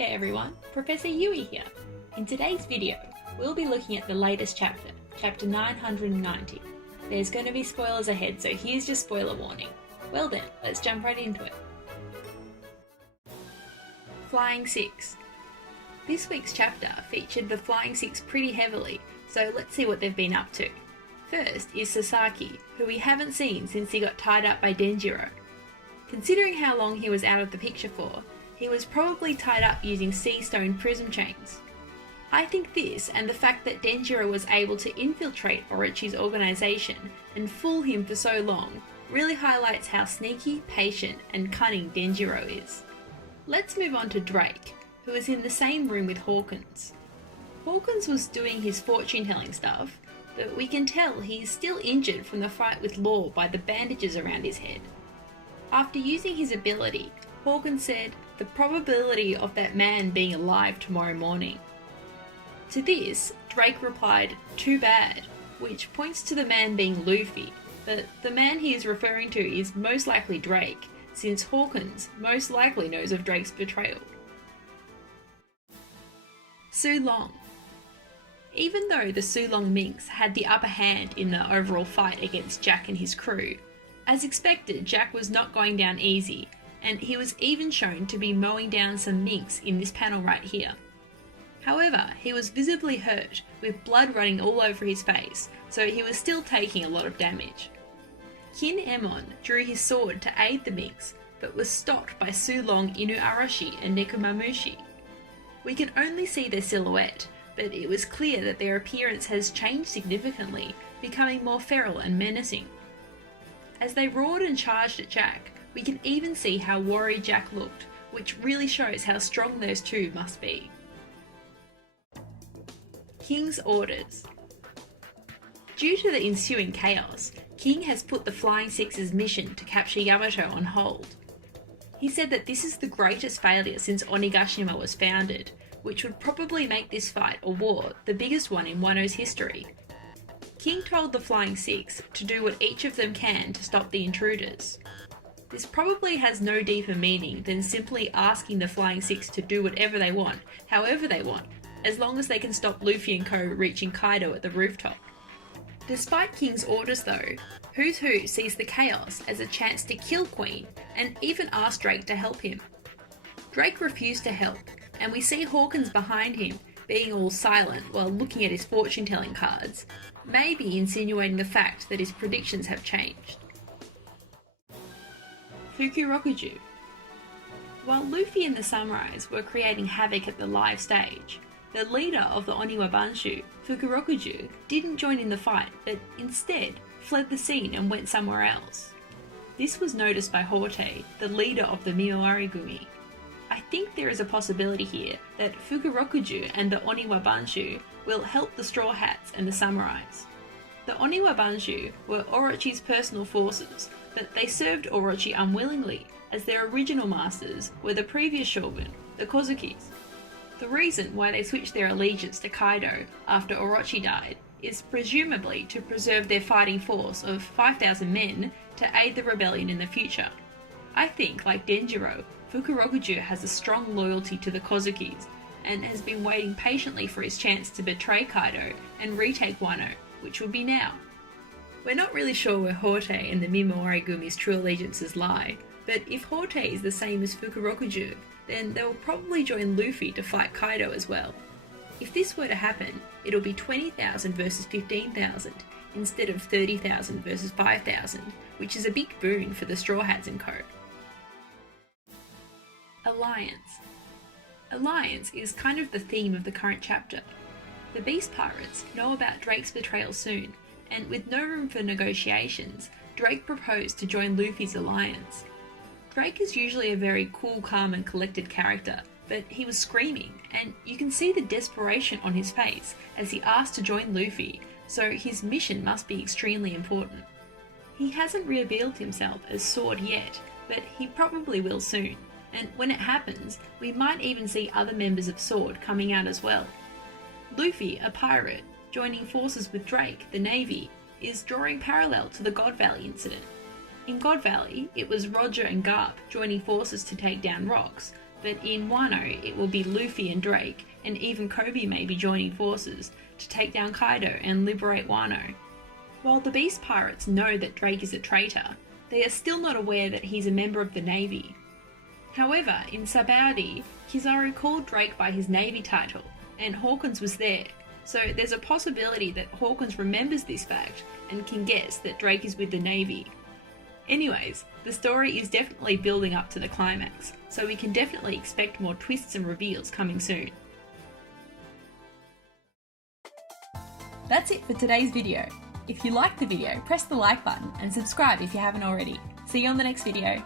there everyone, Professor Yui here. In today's video, we'll be looking at the latest chapter, chapter 990. There's going to be spoilers ahead, so here's your spoiler warning. Well then, let's jump right into it. Flying Six. This week's chapter featured the Flying Six pretty heavily, so let's see what they've been up to. First is Sasaki, who we haven't seen since he got tied up by Denjiro. Considering how long he was out of the picture for, he was probably tied up using sea stone prism chains. I think this, and the fact that Denjiro was able to infiltrate Orochi's organisation and fool him for so long, really highlights how sneaky, patient and cunning Denjiro is. Let's move on to Drake, who is in the same room with Hawkins. Hawkins was doing his fortune-telling stuff, but we can tell he is still injured from the fight with Law by the bandages around his head. After using his ability, Hawkins said, "The probability of that man being alive tomorrow morning." To this, Drake replied, "Too bad," which points to the man being Luffy, but the man he is referring to is most likely Drake, since Hawkins most likely knows of Drake's betrayal. Sulong. Even though the Sulong Minx had the upper hand in the overall fight against Jack and his crew, as expected, Jack was not going down easy, and he was even shown to be mowing down some minks in this panel right here. However, he was visibly hurt, with blood running all over his face, so he was still taking a lot of damage. Kin Emon drew his sword to aid the minks, but was stopped by Sulong, Inuarashi and Nekomamushi. We can only see their silhouette, but it was clear that their appearance has changed significantly, becoming more feral and menacing. As they roared and charged at Jack, we can even see how worried Jack looked, which really shows how strong those two must be. King's orders. Due to the ensuing chaos, King has put the Flying Six's mission to capture Yamato on hold. He said that this is the greatest failure since Onigashima was founded, which would probably make this fight or war the biggest one in Wano's history. King told the Flying Six to do what each of them can to stop the intruders. This probably has no deeper meaning than simply asking the Flying Six to do whatever they want, however they want, as long as they can stop Luffy and co reaching Kaido at the rooftop. Despite King's orders though, Who's Who sees the chaos as a chance to kill Queen and even asks Drake to help him. Drake refused to help, and we see Hawkins behind him being all silent while looking at his fortune-telling cards, maybe insinuating the fact that his predictions have changed. Fukurokuju. While Luffy and the samurais were creating havoc at the live stage, the leader of the Oniwa Banshu, Fukurokuju, didn't join in the fight, but instead fled the scene and went somewhere else. This was noticed by Horte, the leader of the Mimawari-gumi. I think there is a possibility here that Fukurokuju and the Oniwa Banshu will help the Straw Hats and the samurais. The Oniwa Banshu were Orochi's personal forces, but they served Orochi unwillingly, as their original masters were the previous shogun, the Kozukis. The reason why they switched their allegiance to Kaido after Orochi died is presumably to preserve their fighting force of 5,000 men to aid the rebellion in the future. I think, like Denjiro, Fukurokuju has a strong loyalty to the Kozukis, and has been waiting patiently for his chance to betray Kaido and retake Wano, which will be now. We're not really sure where Horte and the Mimawari-gumi's true allegiances lie, but if Horte is the same as Fukurokuju, then they will probably join Luffy to fight Kaido as well. If this were to happen, it'll be 20,000 versus 15,000, instead of 30,000 versus 5,000, which is a big boon for the Straw Hats and co. Alliance. Alliance is kind of the theme of the current chapter. The Beast Pirates know about Drake's betrayal soon, and with no room for negotiations, Drake proposed to join Luffy's alliance. Drake is usually a very cool, calm and collected character, but he was screaming, and you can see the desperation on his face as he asked to join Luffy, so his mission must be extremely important. He hasn't revealed himself as Sword yet, but he probably will soon, and when it happens, we might even see other members of Sword coming out as well. Luffy, a pirate, joining forces with Drake, the Navy, is drawing parallel to the God Valley incident. In God Valley, it was Roger and Garp joining forces to take down Rocks, but in Wano it will be Luffy and Drake, and even Kobe may be joining forces to take down Kaido and liberate Wano. While the Beast Pirates know that Drake is a traitor, they are still not aware that he's a member of the Navy. However, in Sabaody, Kizaru called Drake by his Navy title, and Hawkins was there, so there's a possibility that Hawkins remembers this fact and can guess that Drake is with the Navy. Anyways, the story is definitely building up to the climax, so we can definitely expect more twists and reveals coming soon. That's it for today's video. If you liked the video, press the like button and subscribe if you haven't already. See you on the next video.